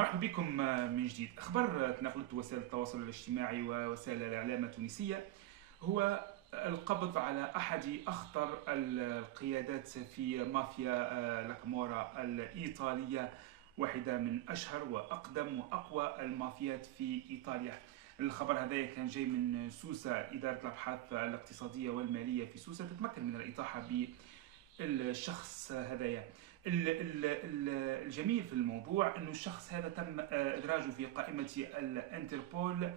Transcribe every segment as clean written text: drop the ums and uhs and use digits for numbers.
مرحبا بكم من جديد. أخبار تناقلت وسائل التواصل الاجتماعي ووسائل الإعلام التونسية هو القبض على أحد أخطر القيادات في مافيا لاكامورا الإيطالية، واحدة من أشهر وأقدم وأقوى المافيات في إيطاليا. الخبر هذا كان جاي من سوسة. إدارة الأبحاث الاقتصادية والمالية في سوسة تتمكن من الإطاحة الشخص هذايا. الجميل في الموضوع أنه الشخص هذا تم إدراجه في قائمة الانتربول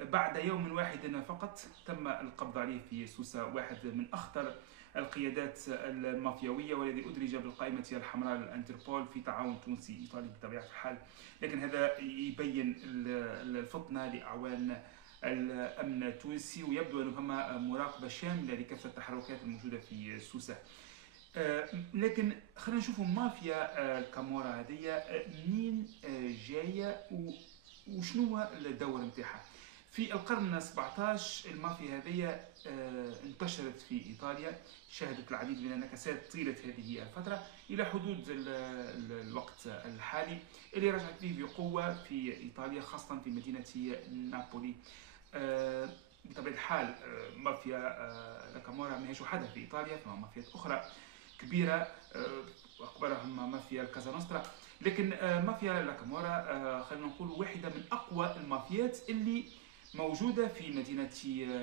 بعد يوم واحد فقط. تم القبض عليه في سوسة، واحد من أخطر القيادات المافيوية، والذي أدرج بالقائمة الحمراء للانتربول في تعاون تونسي إيطالي بطبيعة الحال. لكن هذا يبين الفطنة لأعوان الأمن التونسي، ويبدو أنه فما مراقبة شاملة لكافة التحركات الموجودة في سوسة. لكن خلينا نشوفوا مافيا الكامورا هذه منين جايه وشنو هو الدور نتاعها. في القرن 17 المافيا هذه انتشرت في ايطاليا، شهدت العديد من النكسات طيله هذه الفتره الى حدود الوقت الحالي اللي رجعت فيه بقوه في ايطاليا، خاصه في مدينه نابولي. بطبيعه الحال مافيا لاكامورا ماهيش وحدها في ايطاليا، فما مافيات اخرى كبيره اكبرهم مافيا الكازانوسترا. لكن مافيا لاكامورا خلينا نقول واحده من اقوى المافيات اللي موجوده في مدينه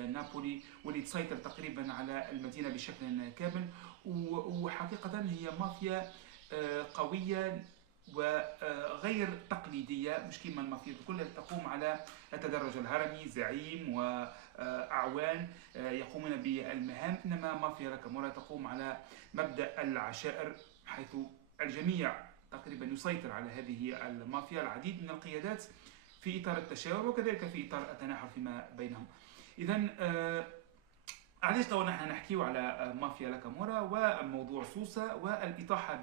نابولي، واللي تسيطر تقريبا على المدينه بشكل كامل. وحقيقه هي مافيا قويه وغير تقليديه، مش كما المافيا كلها تقوم على التدرج الهرمي، زعيم واعوان يقومون بالمهام. انما مافيا لاكامورا تقوم على مبدا العشائر، حيث الجميع تقريبا يسيطر على هذه المافيا العديد من القيادات في اطار التشاور وكذلك في اطار التناحر فيما بينهم. اذا علاش توا نحن نحكيو على مافيا لاكامورا وموضوع سوسة والإطاحة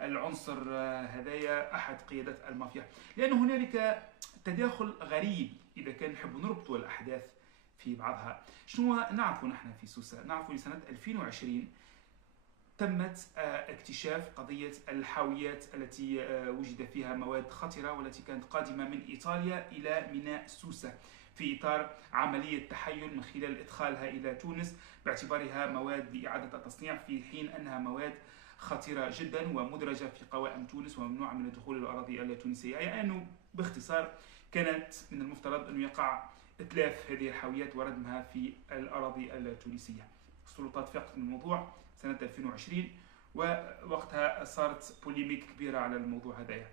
بالعنصر هذايا أحد قيادات المافيا؟ لأن هنالك تداخل غريب إذا كان نحب نربط الأحداث في بعضها. شنو نعرف نحن في سوسة؟ نعرف لسنة 2020 تمت اكتشاف قضية الحاويات التي وجد فيها مواد خطرة والتي كانت قادمة من إيطاليا إلى ميناء سوسة، في إطار عملية تحيل من خلال إدخالها إلى تونس باعتبارها مواد لإعادة التصنيع، في حين أنها مواد خطيرة جدا ومدرجة في قوائم تونس وممنوعة من الدخول إلى الأراضي التونسية. يعني أنه باختصار كانت من المفترض أن يقع إتلاف هذه الحاويات وردمها في الأراضي التونسية. السلطات فاقت من الموضوع سنة 2020، ووقتها صارت بوليميك كبيرة على الموضوع هذايا.